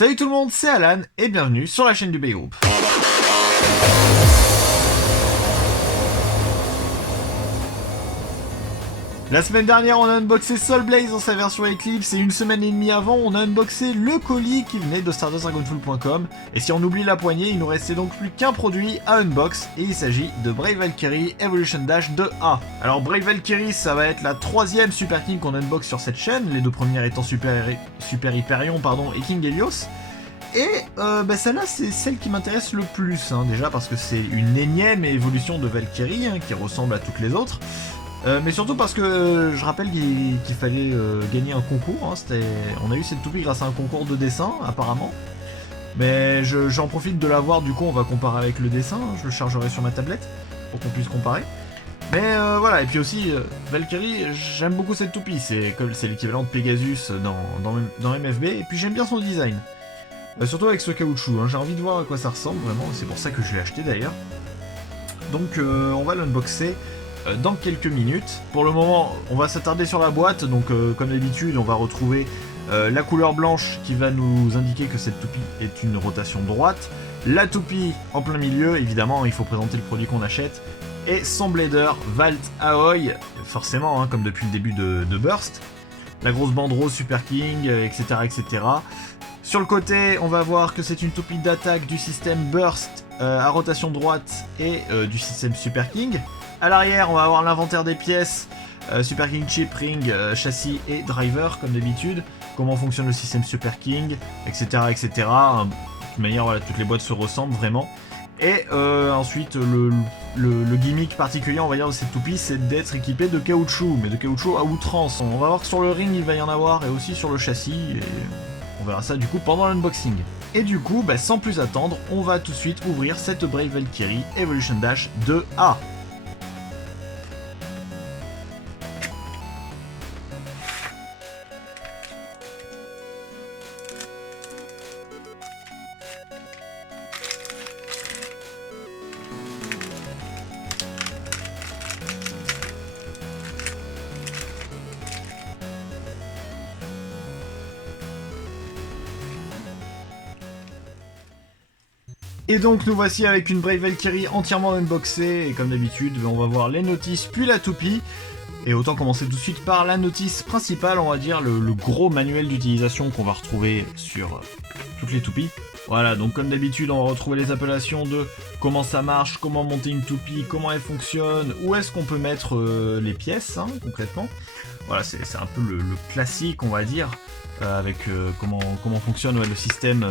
Salut tout le monde, c'est Alan et bienvenue sur la chaîne du Bay Group. La semaine dernière, on a unboxé Soul Blaze dans sa version Eclipse et une semaine et demie avant, on a unboxé le colis qui venait de StardustDragonful.com. Et si on oublie la poignée, il nous restait donc plus qu'un produit à unbox et il s'agit de Brave Valkyrie Evolution Dash 2A. Alors Brave Valkyrie, ça va être la troisième Super King qu'on unbox sur cette chaîne, les deux premières étant Super Hyperion et King Helios. Et celle-là, c'est celle qui m'intéresse le plus, déjà parce que c'est une énième évolution de Valkyrie qui ressemble à toutes les autres. Mais surtout parce que je rappelle qu'il fallait gagner un concours, on a eu cette toupie grâce à un concours de dessin apparemment. Mais j'en profite de l'avoir, du coup on va comparer avec le dessin, je le chargerai sur ma tablette pour qu'on puisse comparer. Mais voilà, et puis aussi Valkyrie, j'aime beaucoup cette toupie, c'est l'équivalent de Pegasus dans MFB, et puis j'aime bien son design. Surtout avec ce caoutchouc, j'ai envie de voir à quoi ça ressemble vraiment, c'est pour ça que je l'ai acheté d'ailleurs. Donc on va l'unboxer dans quelques minutes. Pour le moment, on va s'attarder sur la boîte, donc comme d'habitude, on va retrouver la couleur blanche qui va nous indiquer que cette toupie est une rotation droite, la toupie en plein milieu, évidemment, il faut présenter le produit qu'on achète, et son blader Valt Aoi, forcément, comme depuis le début de Burst, la grosse bande rose Super King, etc., etc. Sur le côté, on va voir que c'est une toupie d'attaque du système Burst à rotation droite et du système Super King. À l'arrière, on va avoir l'inventaire des pièces, Super King Chip, Ring, châssis et driver, comme d'habitude. Comment fonctionne le système Super King, etc. etc. De toute manière, voilà, toutes les boîtes se ressemblent vraiment. Et ensuite, le gimmick particulier, on va dire, de cette toupie, c'est d'être équipé de caoutchouc, mais de caoutchouc à outrance. On va voir que sur le ring, il va y en avoir, et aussi sur le châssis, et on verra ça du coup pendant l'unboxing. Et du coup, sans plus attendre, on va tout de suite ouvrir cette Brave Valkyrie Evolution Dash 2A. Et donc nous voici avec une Brave Valkyrie entièrement unboxée, et comme d'habitude on va voir les notices puis la toupie. Et autant commencer tout de suite par la notice principale, on va dire le gros manuel d'utilisation qu'on va retrouver sur toutes les toupies. Voilà, donc comme d'habitude on va retrouver les appellations de comment ça marche, comment monter une toupie, comment elle fonctionne, où est-ce qu'on peut mettre les pièces concrètement. Voilà, c'est un peu le classique on va dire, avec comment fonctionne le système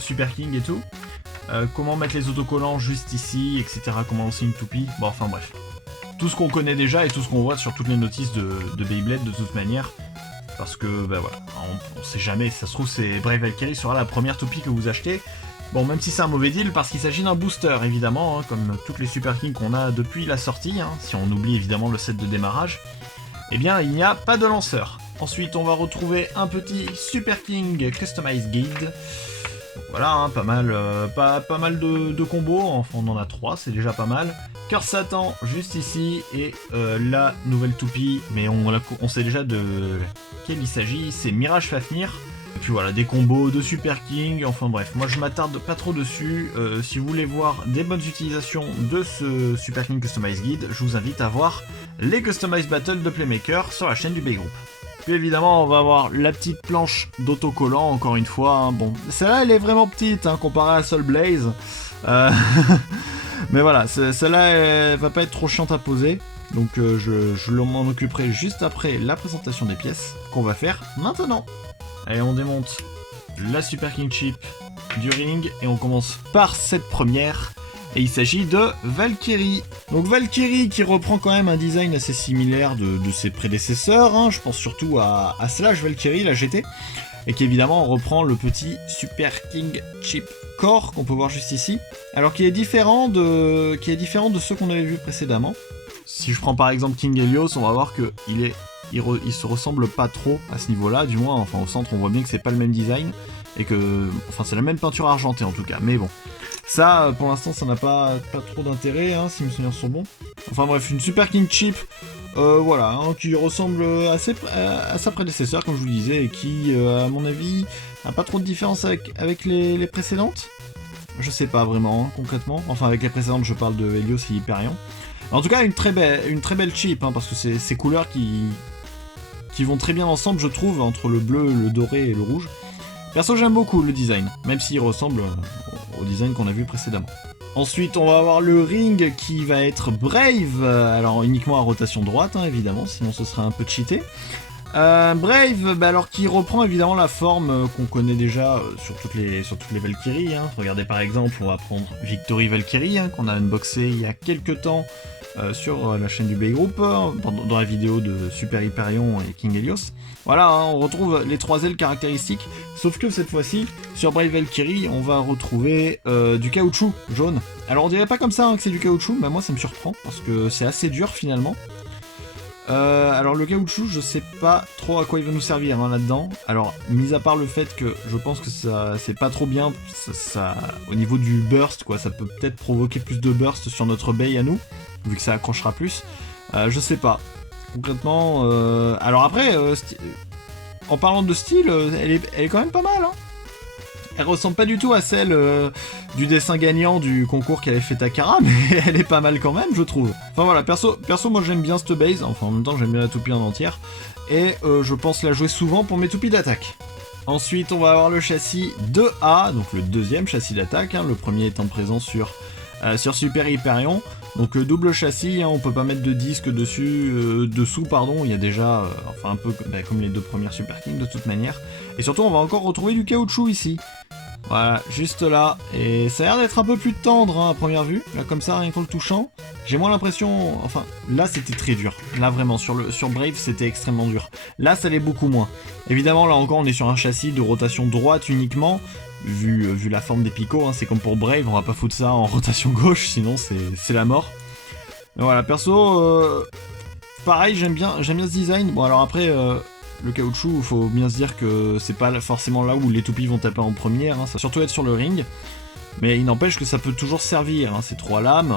Super King et tout. Comment mettre les autocollants juste ici, etc. Comment lancer une toupie. Bon, enfin bref. Tout ce qu'on connaît déjà et tout ce qu'on voit sur toutes les notices de Beyblade de toute manière. Parce que, voilà, on sait jamais. Si ça se trouve, c'est Brave Valkyrie sera la première toupie que vous achetez. Bon, même si c'est un mauvais deal, parce qu'il s'agit d'un booster, évidemment, comme toutes les Super King qu'on a depuis la sortie, si on oublie évidemment le set de démarrage. Eh bien, il n'y a pas de lanceur. Ensuite, on va retrouver un petit Super King Customized Guide. Voilà, pas mal, pas mal de combos, enfin on en a 3, c'est déjà pas mal. Cœur Satan juste ici, et la nouvelle toupie, mais on sait déjà de quelle il s'agit, c'est Mirage Fafnir. Et puis voilà, des combos de Super King, enfin bref, moi je m'attarde pas trop dessus. Si vous voulez voir des bonnes utilisations de ce Super King Customized Guide, je vous invite à voir les Customized Battles de Playmaker sur la chaîne du Bay Group. Puis évidemment on va avoir la petite planche d'autocollant encore une fois, Bon, celle-là elle est vraiment petite comparée à Soul Blaze. Mais voilà, celle-là elle va pas être trop chiante à poser. Donc je m'en occuperai juste après la présentation des pièces qu'on va faire maintenant. Allez, on démonte la Super King Chip du ring et on commence par cette première. Et il s'agit de Valkyrie. Donc Valkyrie qui reprend quand même un design assez similaire de ses prédécesseurs. Je pense surtout à Slash Valkyrie, la GT. Et qui évidemment reprend le petit Super King Chip Core qu'on peut voir juste ici. Alors qui est différent de ceux qu'on avait vus précédemment. Si je prends par exemple King Helios, on va voir qu'il se ressemble pas trop à ce niveau-là. Du moins, enfin au centre on voit bien que c'est pas le même design. Et que, enfin c'est la même peinture argentée en tout cas, mais bon. Ça, pour l'instant, ça n'a pas trop d'intérêt, si mes souvenirs sont bons. Enfin bref, une Super King Chip Voilà, hein, qui ressemble à sa prédécesseur, comme je vous le disais, et qui, à mon avis, n'a pas trop de différence avec les précédentes. Je sais pas vraiment, hein, concrètement. Enfin, avec les précédentes, je parle de Helios et Hyperion. En tout cas, une très belle chip, hein, parce que c'est ces couleurs qui vont très bien ensemble, je trouve, entre le bleu, le doré et le rouge. Perso, j'aime beaucoup le design, même s'il ressemble au design qu'on a vu précédemment. Ensuite, on va avoir le ring qui va être Brave, alors uniquement à rotation droite, hein, évidemment, sinon ce serait un peu cheaté. Brave, bah alors qui reprend évidemment la forme qu'on connaît déjà sur toutes les Valkyries. Hein. Regardez par exemple, on va prendre Victory Valkyrie, hein, qu'on a unboxé il y a quelques temps sur la chaîne du B-Group, dans la vidéo de Super Hyperion et King Helios. Voilà, hein, on retrouve les 3 ailes caractéristiques, sauf que cette fois-ci, sur Brave Valkyrie, on va retrouver du caoutchouc jaune. Alors on dirait pas comme ça hein, que c'est du caoutchouc, mais moi ça me surprend, parce que c'est assez dur finalement. Alors le caoutchouc, je sais pas trop à quoi il va nous servir hein, là-dedans. Alors, mis à part le fait que je pense que ça c'est pas trop bien, au niveau du burst, quoi, ça peut peut-être provoquer plus de burst sur notre bae à nous, vu que ça accrochera plus. Je sais pas. Concrètement, alors après, en parlant de style, elle est quand même pas mal, hein. Elle ressemble pas du tout à celle du dessin gagnant du concours qu'avait fait Takara, mais elle est pas mal quand même, je trouve. Enfin voilà, perso moi j'aime bien cette base, enfin en même temps j'aime bien la toupie en entière, et je pense la jouer souvent pour mes toupies d'attaque. Ensuite, on va avoir le châssis 2A, donc le deuxième châssis d'attaque, hein, le premier étant présent sur Super Hyperion. Donc double châssis, hein, on peut pas mettre de disque dessous, pardon, il y a déjà, enfin un peu comme les deux premières Super King de toute manière. Et surtout, on va encore retrouver du caoutchouc ici. Voilà, juste là. Et ça a l'air d'être un peu plus tendre hein, à première vue. Là, comme ça, rien qu'en le touchant. J'ai moins l'impression... Enfin, là, c'était très dur. Là, vraiment, sur Brave, c'était extrêmement dur. Là, ça l'est beaucoup moins. Évidemment, là encore, on est sur un châssis de rotation droite uniquement. Vu la forme des picots, hein, c'est comme pour Brave, on va pas foutre ça en rotation gauche, sinon c'est la mort. Mais voilà, perso, pareil, j'aime bien ce design. Bon, alors après... le caoutchouc, faut bien se dire que c'est pas forcément là où les toupies vont taper en première, hein, ça va surtout être sur le ring, mais il n'empêche que ça peut toujours servir, hein, ces 3 lames,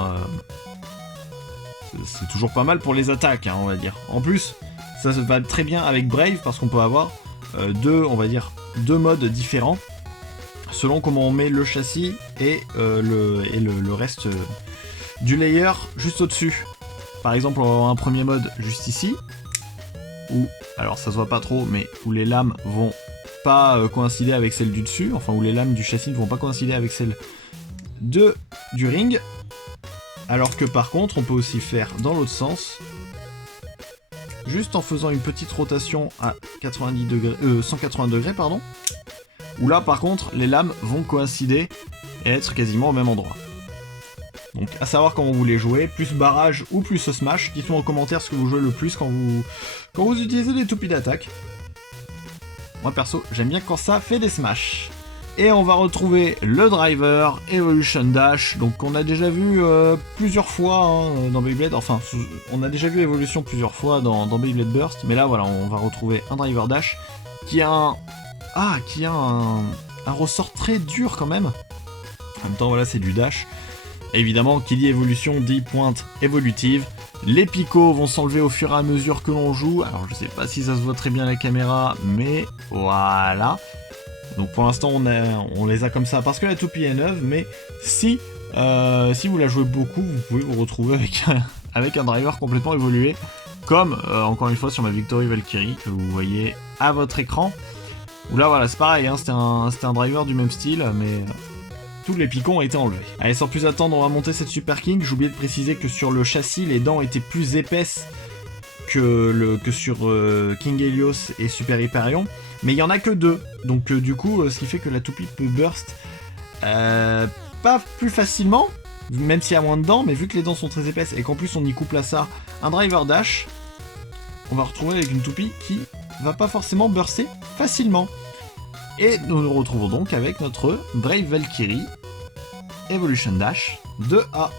c'est toujours pas mal pour les attaques, hein, on va dire. En plus, ça se va très bien avec Brave, parce qu'on peut avoir deux modes différents, selon comment on met le châssis et le reste du layer juste au-dessus. Par exemple, on va avoir un premier mode juste ici, où, alors ça se voit pas trop, mais où les lames vont pas coïncider avec celles du dessus, enfin où les lames du châssis ne vont pas coïncider avec celles du ring, alors que par contre on peut aussi faire dans l'autre sens, juste en faisant une petite rotation à 180 degrés, pardon, où là par contre les lames vont coïncider et être quasiment au même endroit. Donc à savoir quand vous voulez jouer, plus barrage ou plus smash, dites-moi en commentaire ce que vous jouez le plus quand vous utilisez des toupies d'attaque. Moi perso, j'aime bien quand ça fait des smash. Et on va retrouver le driver Evolution Dash, donc on a déjà vu plusieurs fois hein, dans Beyblade, enfin on a déjà vu Evolution plusieurs fois dans Beyblade Burst, mais là voilà, on va retrouver un driver Dash qui a un ressort très dur quand même. En même temps voilà, c'est du Dash. Évidemment, qui dit évolution dit pointe évolutive. Les picots vont s'enlever au fur et à mesure que l'on joue. Alors je sais pas si ça se voit très bien à la caméra, mais voilà. Donc pour l'instant on les a comme ça parce que la toupie est neuve, mais si vous la jouez beaucoup, vous pouvez vous retrouver avec un driver complètement évolué, comme encore une fois sur ma Victory Valkyrie que vous voyez à votre écran. Où là voilà, c'est pareil, hein, c'était un driver du même style, mais... tous les picots ont été enlevés. Allez, sans plus attendre, on va monter cette Super King. J'ai oublié de préciser que sur le châssis, les dents étaient plus épaisses que sur King Helios et Super Hyperion. Mais il n'y en a que 2. Donc du coup, ce qui fait que la toupie peut burst pas plus facilement, même s'il y a moins de dents, mais vu que les dents sont très épaisses et qu'en plus on y couple à ça un driver dash, on va retrouver avec une toupie qui va pas forcément burster facilement. Et nous nous retrouvons donc avec notre Brave Valkyrie Evolution Dash 2A.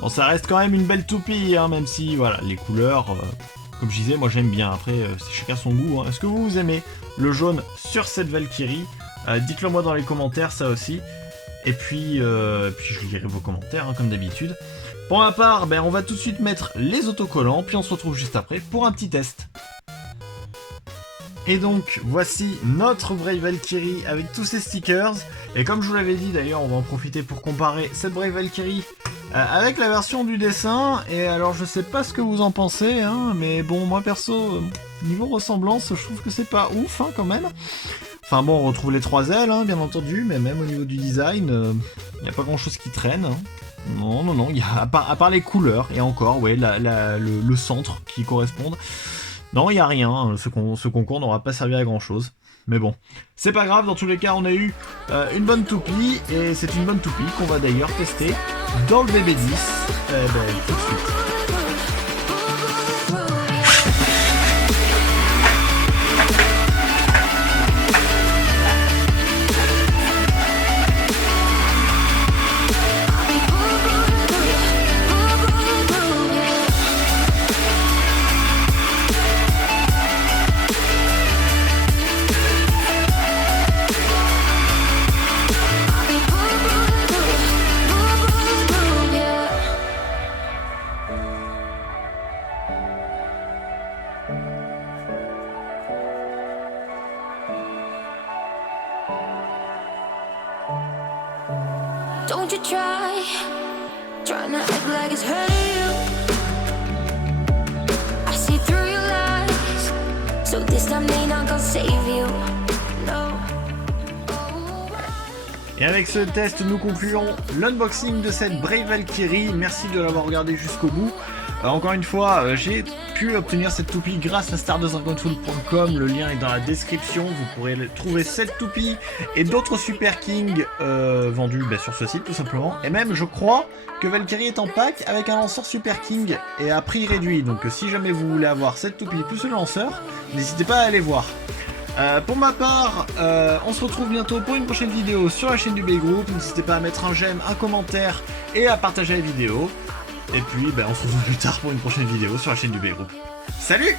Bon, ça reste quand même une belle toupie, hein, même si, voilà, les couleurs, comme je disais, moi j'aime bien. Après, c'est chacun son goût. Hein. Est-ce que vous aimez le jaune sur cette Valkyrie? Dites-le moi dans les commentaires, ça aussi. Et puis je lirai vos commentaires, hein, comme d'habitude. Pour ma part, on va tout de suite mettre les autocollants, puis on se retrouve juste après pour un petit test. Et donc, voici notre Brave Valkyrie avec tous ses stickers. Et comme je vous l'avais dit d'ailleurs, on va en profiter pour comparer cette Brave Valkyrie avec la version du dessin. Et alors, je sais pas ce que vous en pensez, hein, mais bon, moi perso, niveau ressemblance, je trouve que c'est pas ouf, hein, quand même. Enfin bon, on retrouve les 3 ailes, hein, bien entendu, mais même au niveau du design, y a pas grand chose qui traîne. Hein. Non, y a, à part les couleurs, et encore, ouais, le centre qui correspondent. Non, il n'y a rien, ce concours n'aura pas servi à grand chose. Mais bon, c'est pas grave, dans tous les cas, on a eu une bonne toupie, et c'est une bonne toupie qu'on va d'ailleurs tester dans le BB10 tout de suite. Don't you try not to act like it's hurting you. I see through your lies, so this time they not gonna save you. No. Et avec ce test, nous concluons l'unboxing de cette Brave Valkyrie. Merci de l'avoir regardé jusqu'au bout. Encore une fois, j'ai pu obtenir cette toupie grâce à stardustdragonful.com. Le lien est dans la description. Vous pourrez trouver cette toupie et d'autres Super King vendus sur ce site tout simplement. Et même, je crois que Valkyrie est en pack avec un lanceur Super King et à prix réduit. Donc si jamais vous voulez avoir cette toupie plus le lanceur, n'hésitez pas à aller voir. Pour ma part, on se retrouve bientôt pour une prochaine vidéo sur la chaîne du B-Group. N'hésitez pas à mettre un j'aime, un commentaire et à partager la vidéo. Et puis, on se retrouve plus tard pour une prochaine vidéo sur la chaîne du B-Group. Salut!